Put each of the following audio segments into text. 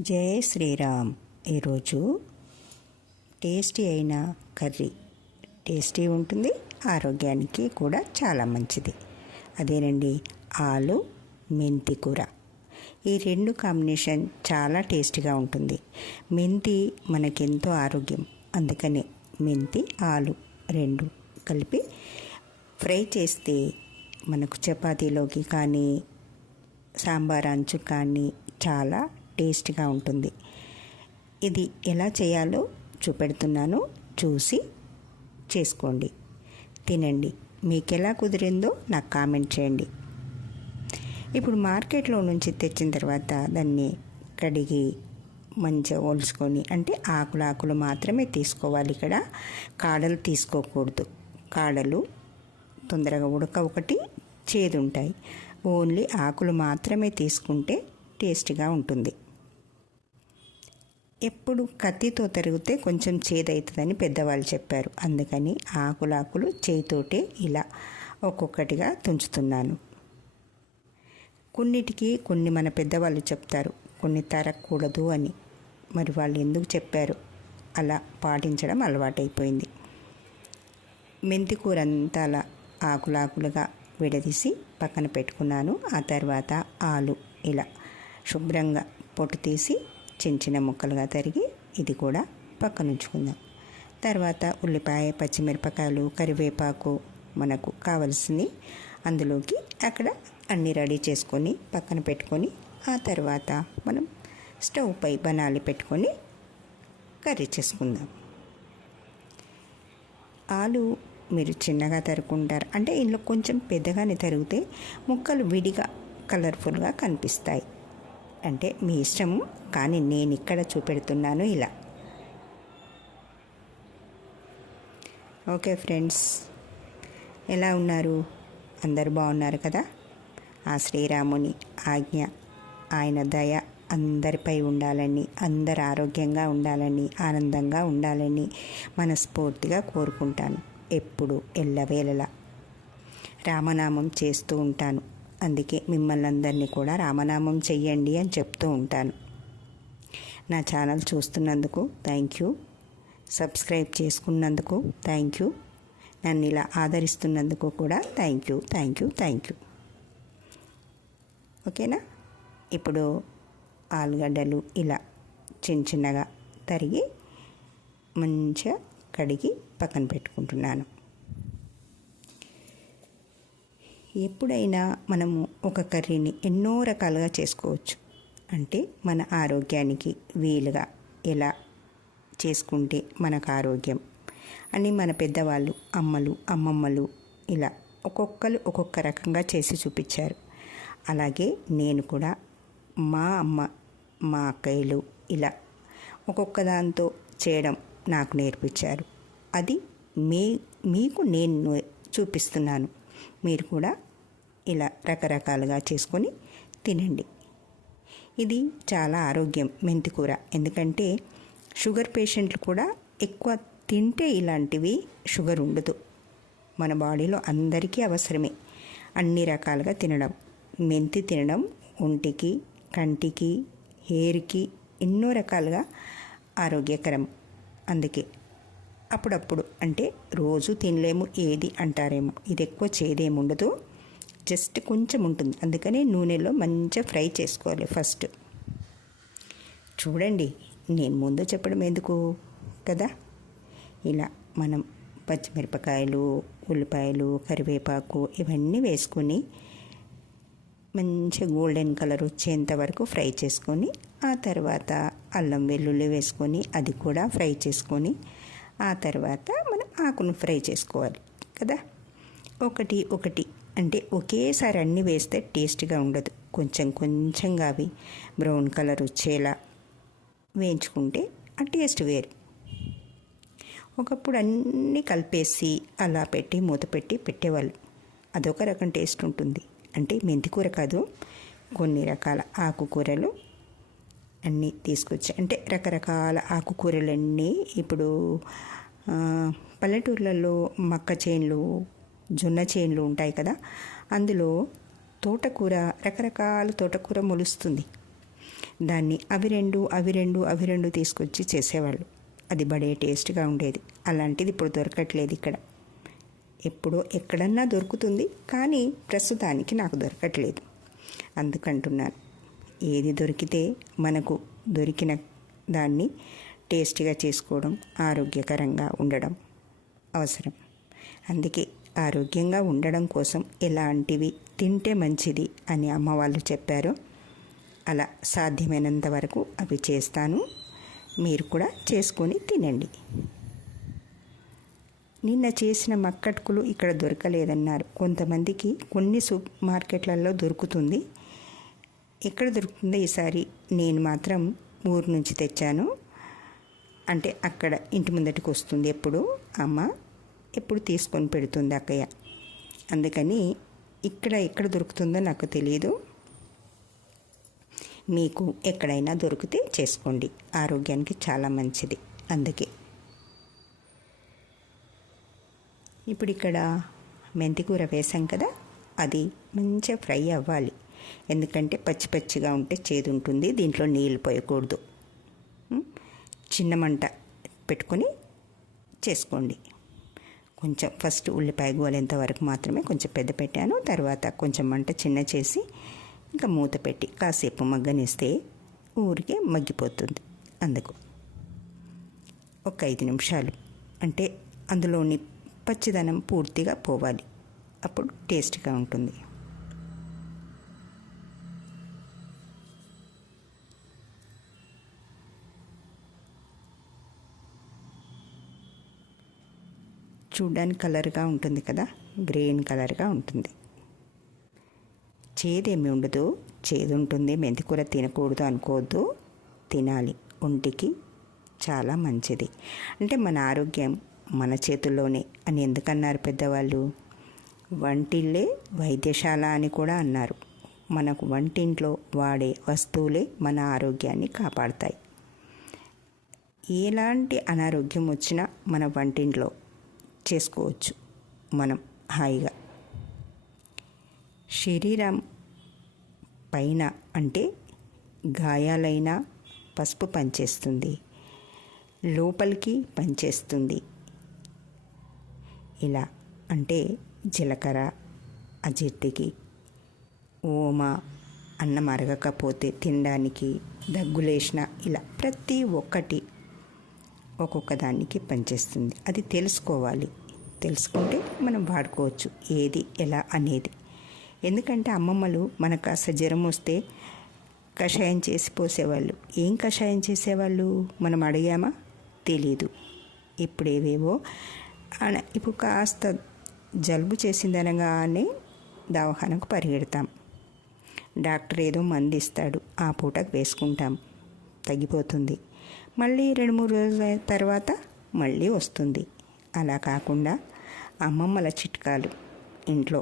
జై శ్రీరామ్. ఈరోజు టేస్టీ అయిన కర్రీ, టేస్టీ ఉంటుంది, ఆరోగ్యానికి కూడా చాలా మంచిది. అదేనండి, ఆలు మెంతి కూర. ఈ రెండు కాంబినేషన్ చాలా టేస్టీగా ఉంటుంది. మెంతి మనకెంతో ఆరోగ్యం, అందుకనే మెంతి ఆలు రెండు కలిపి ఫ్రై చేస్తే మనకు చపాతీలోకి కానీ సాంబార్ అంచు కానీ చాలా టేస్ట్గా ఉంటుంది. ఇది ఎలా చేయాలో చూపెడుతున్నాను, చూసి చేసుకోండి, తినండి. మీకు ఎలా కుదిరిందో నాకు కామెంట్ చేయండి. ఇప్పుడు మార్కెట్లో నుంచి తెచ్చిన తర్వాత దాన్ని కడిగి మంచిగా ఒలుచుకొని, అంటే ఆకులు మాత్రమే తీసుకోవాలి. ఇక్కడ కాడలు తీసుకోకూడదు. కాడలు తొందరగా ఒకటి చేదు ఉంటాయి. ఓన్లీ ఆకులు మాత్రమే తీసుకుంటే టేస్ట్గా ఉంటుంది. ఎప్పుడు కత్తితో తరిగితే కొంచెం చేదవుతుందని పెద్దవాళ్ళు చెప్పారు. అందుకని ఆకులు చేతితోటే ఇలా ఒక్కొక్కటిగా తుంచుతున్నాను. కొన్నిటికి కొన్ని మన పెద్దవాళ్ళు చెప్తారు, కొన్ని తరగకూడదు అని. మరి వాళ్ళు ఎందుకు చెప్పారు, అలా పాటించడం అలవాటైపోయింది. మెంతి కూర అంతా అలా ఆకులుగా విడదీసి పక్కన పెట్టుకున్నాను. ఆ తర్వాత ఆలు ఇలా శుభ్రంగా పొట్టు తీసి చిన్న ముక్కలుగా తరిగి ఇది కూడా పక్కన ఉంచుకుందాం. తర్వాత ఉల్లిపాయ, పచ్చిమిరపకాయలు, కరివేపాకు మనకు కావలసింది అందులోకి అక్కడ అన్నీ రెడీ చేసుకొని పక్కన పెట్టుకొని, ఆ తర్వాత మనం స్టవ్ పై బనాలి పెట్టుకొని కర్రీ చేసుకుందాం. ఆలు మీరు చిన్నగా తరుక్కుంటారు, అంటే ఇందులో కొంచెం పెద్దగానే తరిగితే ముక్కలు విడిగా కలర్ఫుల్గా కనిపిస్తాయి. అంటే మీ ఇష్టము, కానీ నేను ఇక్కడ చూపెడుతున్నాను ఇలా. ఓకే ఫ్రెండ్స్, ఎలా ఉన్నారు? అందరు బాగున్నారు కదా? ఆ శ్రీరాముని ఆజ్ఞ, ఆయన దయ అందరిపై ఉండాలని, అందరు ఆరోగ్యంగా ఉండాలని, ఆనందంగా ఉండాలని మనస్ఫూర్తిగా కోరుకుంటాను. ఎప్పుడు ఎల్లవేళలా రామనామం చేస్తూ ఉంటాను. అందుకే మిమ్మల్ని అందరినీ కూడా రామనామం చెయ్యండి అని చెప్తూ ఉంటాను. నా ఛానల్ చూస్తున్నందుకు థ్యాంక్ యూ, సబ్స్క్రైబ్ చేసుకున్నందుకు థ్యాంక్ యూ, నన్ను ఇలా ఆదరిస్తున్నందుకు కూడా థ్యాంక్ యూ. ఓకేనా? ఇప్పుడు ఆలుగడ్డలు ఇలా చిన్నగా తరిగి మంచిగా కడిగి పక్కన పెట్టుకుంటున్నాను. ఎప్పుడైనా మనము ఒక కర్రీని ఎన్నో రకాలుగా చేసుకోవచ్చు. అంటే మన ఆరోగ్యానికి వీలుగా ఎలా చేసుకుంటే మనకు ఆరోగ్యం అని మన పెద్దవాళ్ళు, అమ్మమ్మలు ఇలా ఒక్కొక్కరు ఒక్కొక్క రకంగా చేసి చూపించారు. అలాగే నేను కూడా మా అమ్మ, మా అక్కయ్యలు ఇలా ఒక్కొక్క దాంతో చేయడం నాకు నేర్పించారు. అది మీకు నేను చూపిస్తున్నాను. మీరు కూడా ఇలా రకరకాలుగా చేసుకొని తినండి. ఇది చాలా ఆరోగ్యం మెంతి కూర. ఎందుకంటే షుగర్ పేషెంట్లు కూడా ఎక్కువ తింటే ఇలాంటివి షుగర్ ఉండదు. మన బాడీలో అందరికీ అవసరమే అన్ని రకాలుగా తినడం. మెంతి తినడం ఒంటికి, కంటికి, హెయిర్కి ఎన్నో రకాలుగా ఆరోగ్యకరం. అందుకే అప్పుడప్పుడు, అంటే రోజు తినలేము ఏది అంటారేమో, ఇది ఎక్కువ చేదేముండదు, జస్ట్ కొంచెం ఉంటుంది. అందుకని నూనెలో మంచిగా ఫ్రై చేసుకోవాలి ఫస్ట్. చూడండి, నేను ముందు చెప్పడం ఎందుకు కదా. ఇలా మనం పచ్చిమిరపకాయలు, ఉల్లిపాయలు, కరివేపాకు ఇవన్నీ వేసుకొని మంచిగా గోల్డెన్ కలర్ వచ్చేంత వరకు ఫ్రై చేసుకొని, ఆ తర్వాత అల్లం వెల్లుల్లి వేసుకొని అది కూడా ఫ్రై చేసుకొని, ఆ తర్వాత మనం ఆకును ఫ్రై చేసుకోవాలి కదా. ఒకటి అంటే ఒకేసారి అన్నీ వేస్తే టేస్ట్గా ఉండదు. కొంచెంగా అవి బ్రౌన్ కలర్ వచ్చేలా వేయించుకుంటే ఆ టేస్ట్ వేరు. ఒకప్పుడు అన్నీ కలిపేసి అలా పెట్టి మూత పెట్టి పెట్టేవాళ్ళు. అదొక రకం టేస్ట్ ఉంటుంది. అంటే మెంతికూర కాదు, కొన్ని రకాల ఆకుకూరలు అన్నీ తీసుకొచ్చి, అంటే రకరకాల ఆకుకూరలన్నీ ఇప్పుడు పల్లెటూర్లలో మక్క చేన్లు, జొన్న చేన్లు ఉంటాయి కదా, అందులో తోటకూర, రకరకాల తోటకూర మొలుస్తుంది. దాన్ని అవి రెండు తీసుకొచ్చి చేసేవాళ్ళు. అది బడే టేస్ట్గా ఉండేది. అలాంటిది ఇప్పుడు దొరకట్లేదు ఇక్కడ. ఎప్పుడో ఎక్కడన్నా దొరుకుతుంది, కానీ ప్రస్తుతానికి నాకు దొరకట్లేదు. అందుకంటున్నాను, ఏది దొరికితే మనకు దొరికిన దాన్ని టేస్టీగా చేసుకోవడం, ఆరోగ్యకరంగా ఉండడం అవసరం. అందుకే ఆరోగ్యంగా ఉండడం కోసం ఎలాంటివి తింటే మంచిది అని అమ్మ వాళ్ళు చెప్పారో అలా సాధ్యమైనంత వరకు అవి చేస్తాను. మీరు కూడా చేసుకొని తినండి. నిన్న చేసిన మక్కట్కులు ఇక్కడ దొరకలేదన్నారు. కొంతమందికి కొన్ని సూపర్ మార్కెట్లలో దొరుకుతుంది. ఎక్కడ దొరుకుతుందో ఈసారి నేను మాత్రం ఊరు నుంచి తెచ్చాను. అంటే అక్కడ ఇంటి ముందటికి వస్తుంది ఎప్పుడు అమ్మ, ఎప్పుడు తీసుకొని పెడుతుంది అక్కయ్య. అందుకని ఎక్కడ దొరుకుతుందో నాకు తెలియదు. మీకు ఎక్కడైనా దొరికితే చేసుకోండి, ఆరోగ్యానికి చాలా మంచిది. అందుకే ఇప్పుడు ఇక్కడ మెంతికూర వేసాం కదా, అది మంచిగా ఫ్రై అవ్వాలి. ఎందుకంటే పచ్చి పచ్చిగా ఉంటే చేదు ఉంటుంది. దీంట్లో నీళ్ళు పోయకూడదు. చిన్న మంట పెట్టుకొని చేసుకోండి. కొంచెం ఫస్ట్ ఉల్లిపాయ గోలేంత వరకు మాత్రమే కొంచెం పెద్ద పెట్టాను. తర్వాత కొంచెం మంట చిన్న చేసి ఇంకా మూత పెట్టి కాసేపు మగ్గనిస్తే ఊరికే మగ్గిపోతుంది. అందుకు ఒక 5 నిమిషాలు, అంటే అందులోని పచ్చిదనం పూర్తిగా పోవాలి. అప్పుడు టేస్ట్గా ఉంటుంది. చూడ్డానికి కలర్గా ఉంటుంది కదా, గ్రీన్ కలర్గా ఉంటుంది. చేదేమి ఉండదు. చేదు ఉంటుంది, మెంతికూర తినకూడదు అనుకోవద్దు, తినాలి. ఒంటికి చాలా మంచిది. అంటే మన ఆరోగ్యం మన చేతుల్లోనే అని ఎందుకన్నారు పెద్దవాళ్ళు? వంటిల్లే వైద్యశాల అని కూడా అన్నారు. మనకు వంటింట్లో వాడే వస్తువులే మన ఆరోగ్యాన్ని కాపాడుతాయి. ఎలాంటి అనారోగ్యం వచ్చినా మన వంటింట్లో చేసుకోవచ్చు మనం హాయిగా. శరీరం పైన అంటే గాయాలైనా పసుపు పనిచేస్తుంది, లోపలికి పనిచేస్తుంది. ఇలా అంటే జీలకర్ర అజీర్తికి, ఓమ అన్నం అరగకపోతే తినడానికి, దగ్గులేసిన, ఇలా ప్రతి ఒక్కటి ఒక్కొక్క దానికి పనిచేస్తుంది. అది తెలుసుకోవాలి. తెలుసుకుంటే మనం వాడుకోవచ్చు ఏది ఎలా అనేది. ఎందుకంటే అమ్మమ్మలు మనకు కాస్త జ్వరం వస్తే కషాయం చేసి పోసేవాళ్ళు. ఏం కషాయం చేసేవాళ్ళు మనం అడిగామా? తెలీదు. ఇప్పుడేవేవో ఇప్పుడు కాస్త జలుబు చేసిందనగానే దవాఖానకు పరిగెడతాం. డాక్టర్ ఏదో మందు ఇస్తాడు, ఆ పూటకు వేసుకుంటాం, తగ్గిపోతుంది. మళ్ళీ 2-3 రోజుల తర్వాత మళ్ళీ వస్తుంది. అలా కాకుండా అమ్మమ్మల చిట్కాలు ఇంట్లో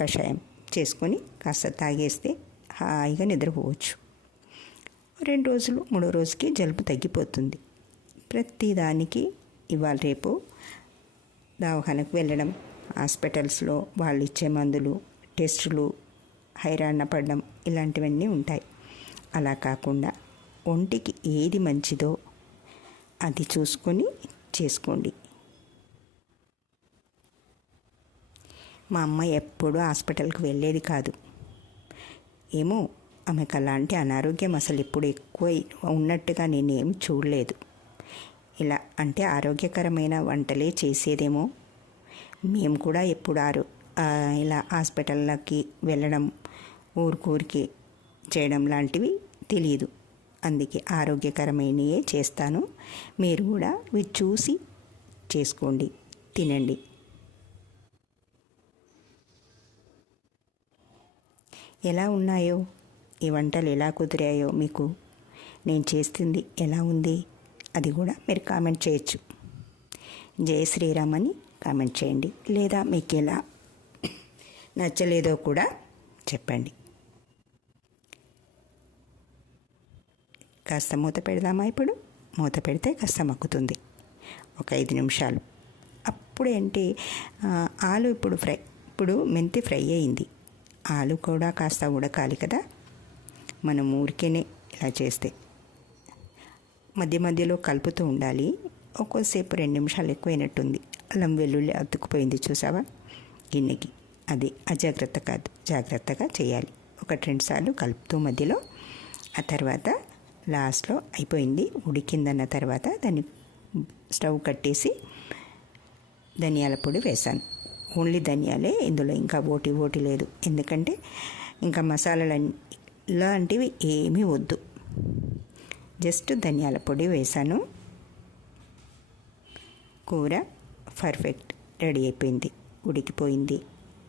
కషాయం చేసుకొని కాస్త తాగేస్తే హాయిగా నిద్రపోవచ్చు. 2 రోజులు 3 రోజుకి జలుబు తగ్గిపోతుంది. ప్రతిదానికి ఇవాళ రేపు దవాఖానకు వెళ్ళడం, హాస్పిటల్స్లో వాళ్ళు ఇచ్చే మందులు, టెస్టులు, హైరాణ పడడం, ఇలాంటివన్నీ ఉంటాయి. అలా కాకుండా ఒంటికి ఏది మంచిదో అది చూసుకొని చేసుకోండి. మా అమ్మ ఎప్పుడూ హాస్పిటల్కి వెళ్ళేది కాదు. ఏమో ఆమెకు అలాంటి అనారోగ్యం అసలు ఇప్పుడు ఎక్కువ ఉన్నట్టుగా నేనేం చూడలేదు. ఇలా అంటే ఆరోగ్యకరమైన వంటలే చేసేదేమో. మేము కూడా ఎప్పుడు ఇలా హాస్పిటల్లోకి వెళ్ళడం, ఊరికి చేయడం లాంటివి తెలియదు. అందుకే ఆరోగ్యకరమైనవే చేస్తాను. మీరు కూడా ఇవి చూసి చేసుకోండి, తినండి. ఎలా ఉన్నాయో ఈ వంటలు, ఎలా కుదిరాయో మీకు, నేను చేస్తుంది ఎలా ఉంది అది కూడా మీరు కామెంట్ చేయొచ్చు. జై శ్రీరామ్ అని కామెంట్ చేయండి. లేదా మీకు ఎలా నచ్చలేదో కూడా చెప్పండి. కాస్త మూత పెడదామా? ఇప్పుడు మూత పెడితే కాస్త మగ్గుతుంది. ఒక 5 నిమిషాలు. అప్పుడేంటి ఆలు ఇప్పుడు మెంతి ఫ్రై అయింది. ఆలు కూడా కాస్త ఉడకాలి కదా. మనం ఊరికేనే ఇలా చేస్తే. మధ్య మధ్యలో కలుపుతూ ఉండాలి. ఒక్కోసేపు 2 నిమిషాలు ఎక్కువైనట్టుంది. అల్లం వెల్లుల్లి అతుక్కుపోయింది చూసావా గిన్నెకి. అది అజాగ్రత్త కాదు, జాగ్రత్తగా చేయాలి. 1-2 సార్లు కలుపుతూ మధ్యలో. ఆ తర్వాత లాస్ట్లో అయిపోయింది, ఉడికిందన్న తర్వాత దాన్ని స్టవ్ కట్టేసి ధనియాల పొడి వేసాను. ఓన్లీ ధనియాలే, ఇందులో ఇంకా ఓటి లేదు. ఎందుకంటే ఇంకా మసాలాలు లాంటివి ఏమీ వద్దు, జస్ట్ ధనియాల పొడి వేసాను. కూర పర్ఫెక్ట్ రెడీ అయిపోయింది, ఉడికిపోయింది,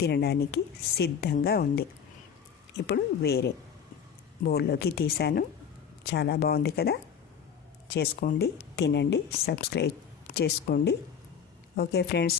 తినడానికి సిద్ధంగా ఉంది. ఇప్పుడు వేరే బౌల్లోకి తీసాను. చాలా బాగుంది కదా. చేసుకోండి, తినండి, సబ్స్క్రైబ్ చేసుకోండి. Okay friends.